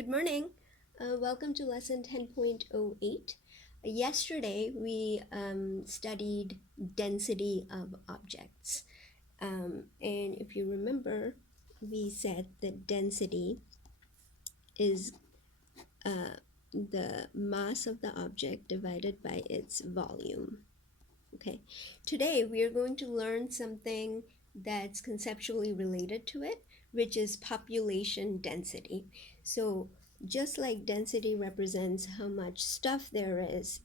Good morning. Welcome to lesson 10.08. Yesterday we studied density of objects. And if you remember, we said that density is the mass of the object divided by its volume. Okay. Today we are going to learn something that's conceptually related to it, which is population density. So just like density represents how much stuff there is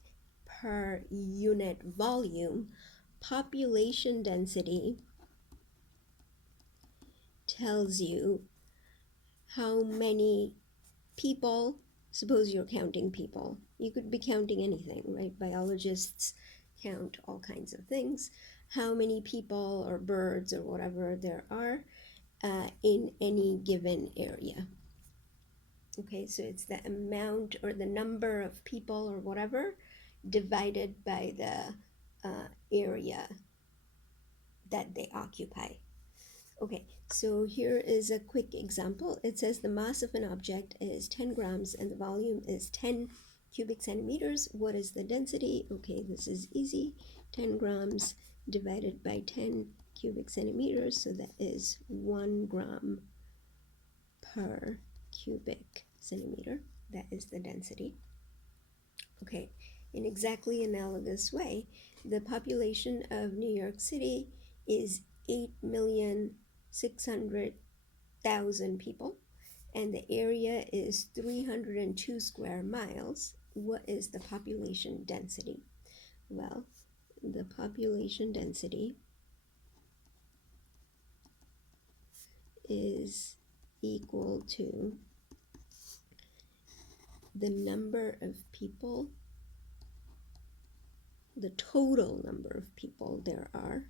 per unit volume, population density tells you how many people, suppose you're counting people, you could be counting anything, right? Biologists count all kinds of things, how many people or birds or whatever there are in any given area. Okay, so it's the amount or the number of people or whatever divided by the area that they occupy. Okay, so here is a quick example. It says the mass of an object is 10 grams and the volume is 10 cubic centimeters. What is the density? Okay, this is easy. 10 grams divided by 10 cubic centimeters, so that is 1 gram per cubic centimeter. That is the density. Okay, in exactly analogous way, the population of New York City is 8,600,000 people, and the area is 302 square miles. What is the population density? Well, the population density is equal to the number of people, the total number of people there are,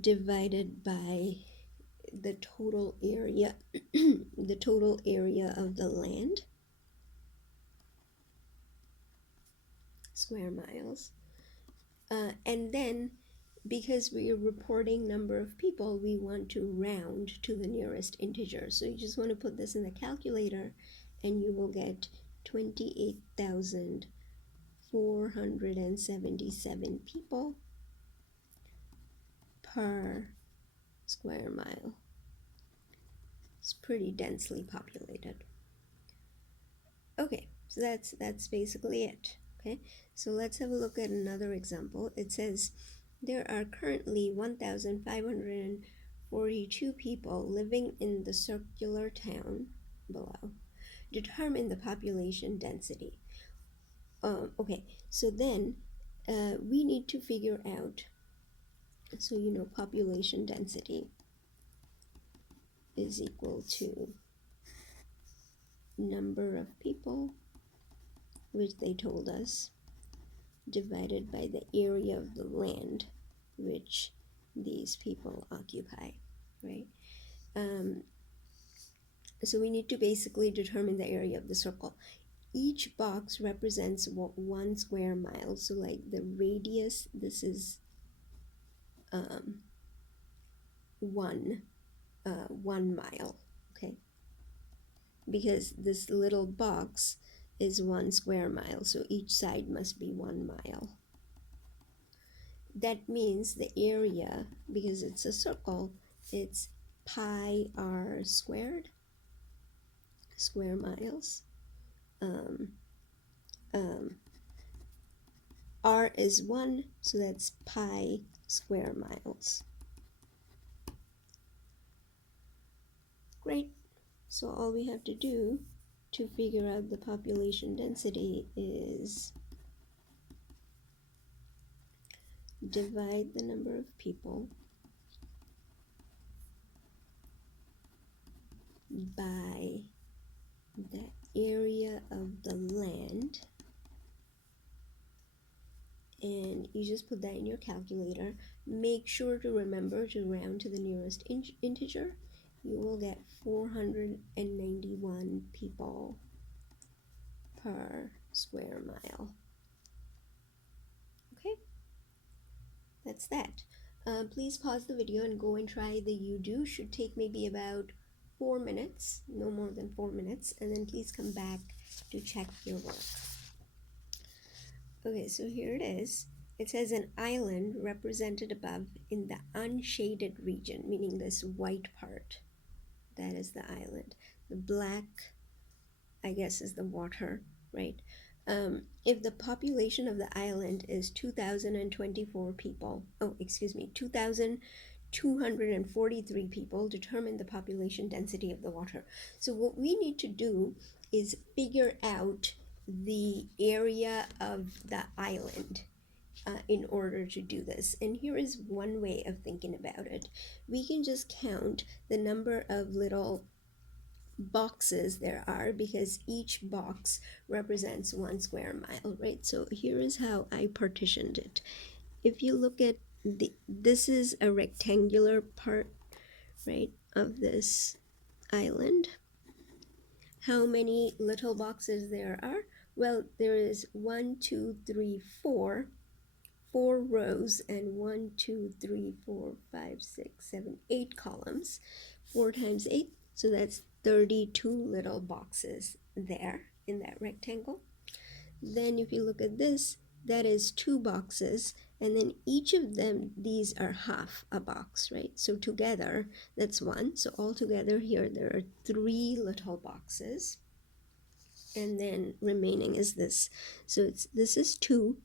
divided by the total area the total area of the land, square miles, and then because we are reporting number of people, we want to round to the nearest integer. So you just want to put this in the calculator and you will get 28,477 people per square mile. It's pretty densely populated. Okay, so that's basically it. Okay, so let's have a look at another example. It says there are currently 1,542 people living in the circular town below. Determine the population density. Okay, so then we need to figure out, so you know, population density is equal to number of people, which they told us, divided by the area of the land which these people occupy, right? So we need to basically determine the area of the circle. Each box represents 1 square mile. So like the radius, this is 1 mile, okay? Because this little box is 1 square mile, so each side must be 1 mile. That means the area, because it's a circle, it's pi r squared, square miles. R is 1, so that's pi square miles. Great. So all we have to do to figure out the population density is divide the number of people by the area of the land, and you just put that in your calculator. Make sure to remember to round to the nearest integer. You will get 491 people per square mile. Okay, that's that. Please pause the video and go and try the you do. Should take maybe about 4 minutes, no more than 4 minutes, and then please come back to check your work. Okay, so here it is. It says an island represented above in the unshaded region, meaning this white part. That is the island. The black, I guess, is the water, right? If the population of the island is 2,024 people, 2,243 people, determine the population density of the water. So what we need to do is figure out the area of the island in order to do this. And here is one way of thinking about it. We can just count the number of little boxes there are, because each box represents 1 square mile, right? So here is how I partitioned it. If you look at this is a rectangular part, right, of this island. How many little boxes there are? Well, there is 1, 2, 3, 4 rows, and 1, 2, 3, 4, 5, 6, 7, 8 columns. 4 times 8, so that's 32 little boxes there in that rectangle. Then if you look at this, that is 2 boxes, and then each of them, these are half a box, right? So together, that's 1. So all together here, there are 3 little boxes, and then remaining is this. So this is 2,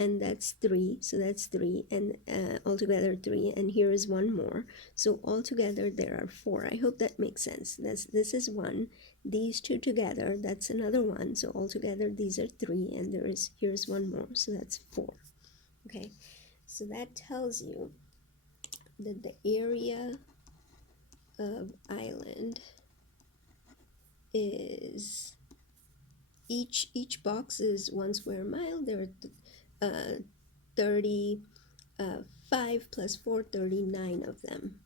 and that's 3, so that's 3, and altogether 3, and here is 1 more. So altogether there are 4. I hope that makes sense. This is 1, these 2 together, that's another 1, so altogether these are 3, and here's 1 more, so that's 4. Okay, so that tells you that the area of island is, each box is 1 square mile. There are 35 plus 4, 39 of them.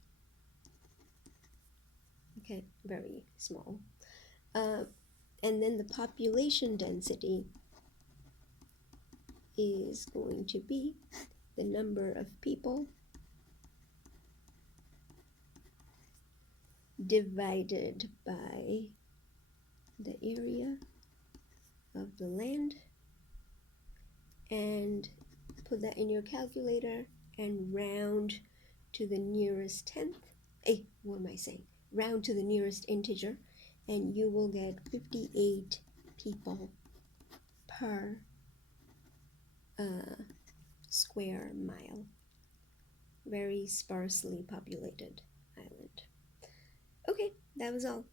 Okay, very small. And then the population density is going to be the number of people divided by the area of the land, and put that in your calculator and round to the nearest tenth. What am I saying? Round to the nearest integer, and you will get 58 people per square mile. Very sparsely populated island. Okay, that was all.